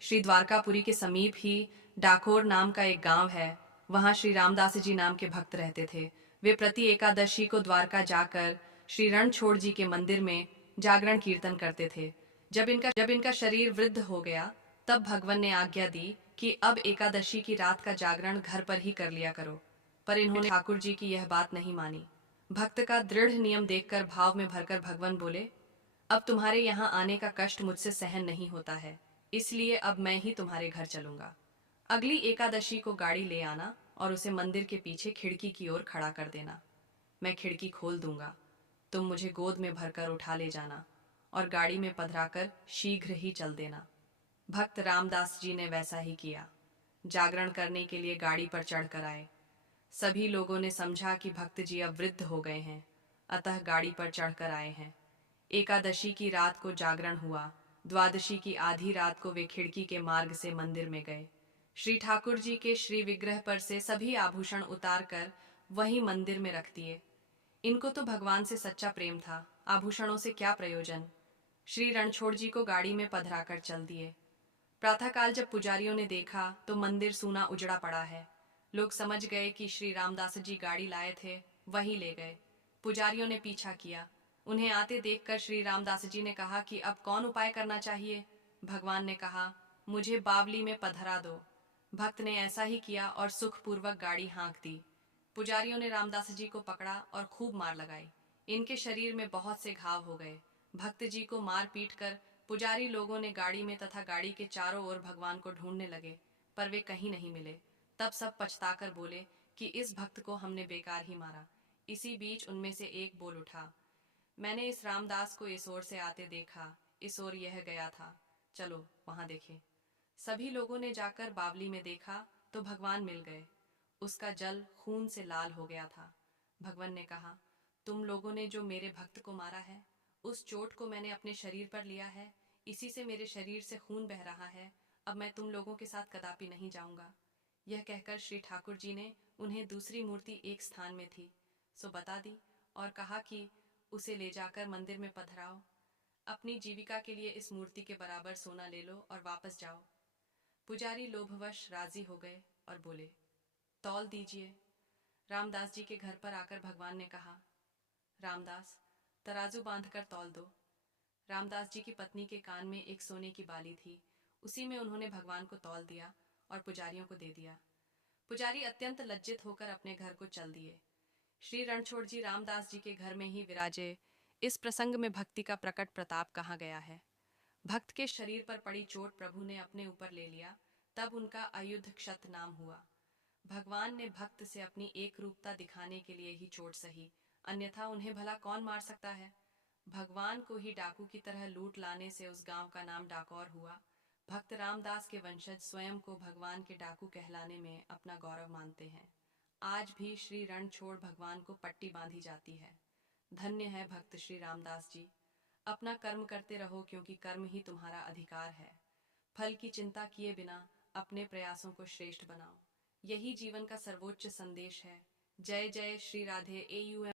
श्री द्वारकापुरी के समीप ही डाकोर नाम का एक गांव है। वहां श्री रामदास जी नाम के भक्त रहते थे। वे प्रति एकादशी को द्वारका जाकर श्री रणछोड़ जी के मंदिर में जागरण कीर्तन करते थे। जब इनका शरीर वृद्ध हो गया, तब भगवान ने आज्ञा दी कि अब एकादशी की रात का जागरण घर पर ही कर लिया करो। पर इन्होंने ठाकुर जी की यह बात नहीं मानी। भक्त का दृढ़ नियम देखकर भाव में भरकर भगवान बोले, अब तुम्हारे यहाँ आने का कष्ट मुझसे सहन नहीं होता है, इसलिए अब मैं ही तुम्हारे घर चलूंगा। अगली एकादशी को गाड़ी ले आना और उसे मंदिर के पीछे खिड़की की ओर खड़ा कर देना। मैं खिड़की खोल दूंगा, तुम मुझे गोद में भरकर उठा ले जाना और गाड़ी में पधराकर शीघ्र ही चल देना। भक्त रामदास जी ने वैसा ही किया। जागरण करने के लिए गाड़ी पर चढ़कर आए। सभी लोगों ने समझा कि भक्त जी अब वृद्ध हो गए हैं, अतः गाड़ी पर चढ़कर आए हैं। एकादशी की रात को जागरण हुआ। द्वादशी की आधी रात को वे खिड़की के मार्ग से मंदिर में गए। श्री ठाकुर जी के श्री विग्रह पर से सभी आभूषण उतार कर वही मंदिर में रख दिए। इनको तो भगवान से सच्चा प्रेम था, आभूषणों से क्या प्रयोजन। श्री रणछोड़ जी को गाड़ी में पधराकर चल दिए। प्रातःकाल जब पुजारियों ने देखा तो मंदिर सूना उजड़ा पड़ा है। लोग समझ गए कि श्री रामदास जी गाड़ी लाए थे, वहीं ले गए। पुजारियों ने पीछा किया। उन्हें आते देखकर श्री रामदास जी ने कहा कि अब कौन उपाय करना चाहिए। भगवान ने कहा, मुझे बावली में पधरा दो। भक्त ने ऐसा ही किया और सुखपूर्वक गाड़ी हाँक दी। पुजारियों ने रामदास जी को पकड़ा और खूब मार लगाई। इनके शरीर में बहुत से घाव हो गए। भक्त जी को मार पीट कर पुजारी लोगों ने गाड़ी में तथा गाड़ी के चारों ओर भगवान को ढूंढने लगे, पर वे कहीं नहीं मिले। तब सब पछताकर बोले कि इस भक्त को हमने बेकार ही मारा। इसी बीच उनमें से एक बोल उठा, मैंने इस रामदास को इस ओर से आते देखा, इस ओर यह गया था, चलो वहां देखें। सभी लोगों ने जाकर बावली में देखा तो भगवान मिल गए। उसका जल खून से लाल हो गया था। भगवान ने कहा, तुम लोगों ने जो मेरे भक्त को मारा है, उस चोट को मैंने अपने शरीर पर लिया है, इसी से मेरे शरीर से खून बह रहा है। अब मैं तुम लोगों के साथ कदापि नहीं जाऊंगा। यह कहकर श्री ठाकुर जी ने उन्हें दूसरी मूर्ति एक स्थान में थी सो बता दी और कहा कि उसे ले जाकर मंदिर में पधराओ। अपनी जीविका के लिए इस मूर्ति के बराबर सोना ले लो और वापस जाओ। पुजारी लोभवश राजी हो गए और बोले, तौल दीजिए। रामदास जी के घर पर आकर भगवान ने कहा, रामदास, तराजू बांधकर तौल दो। रामदास जी की पत्नी के कान में एक सोने की बाली थी, उसी में उन्होंने भगवान को तौल दिया और पुजारियों को दे दिया। पुजारी अत्यंत लज्जित होकर अपने घर को चल दिए। श्री रणछोड़ जी रामदास जी के घर में ही विराजे। इस प्रसंग में भक्ति का प्रकट प्रताप कहा गया है। भक्त के शरीर पर पड़ी चोट प्रभु ने अपने ऊपर ले लिया, तब उनका अयुध क्षत नाम हुआ। भगवान ने भक्त से अपनी एक रूपता दिखाने के लिए ही चोट सही, अन्यथा उन्हें भला कौन मार सकता है। भगवान को ही डाकू की तरह लूट लाने से उस गांव का नाम डाकौर हुआ। भक्त रामदास के वंशज स्वयं को भगवान के डाकू कहलाने में अपना गौरव मानते हैं। आज भी श्री रणछोड़ भगवान को पट्टी बांधी जाती है। धन्य है भक्त श्री रामदास जी। अपना कर्म करते रहो, क्योंकि कर्म ही तुम्हारा अधिकार है। फल की चिंता किए बिना अपने प्रयासों को श्रेष्ठ बनाओ। यही जीवन का सर्वोच्च संदेश है। जय जय श्री राधे। AUM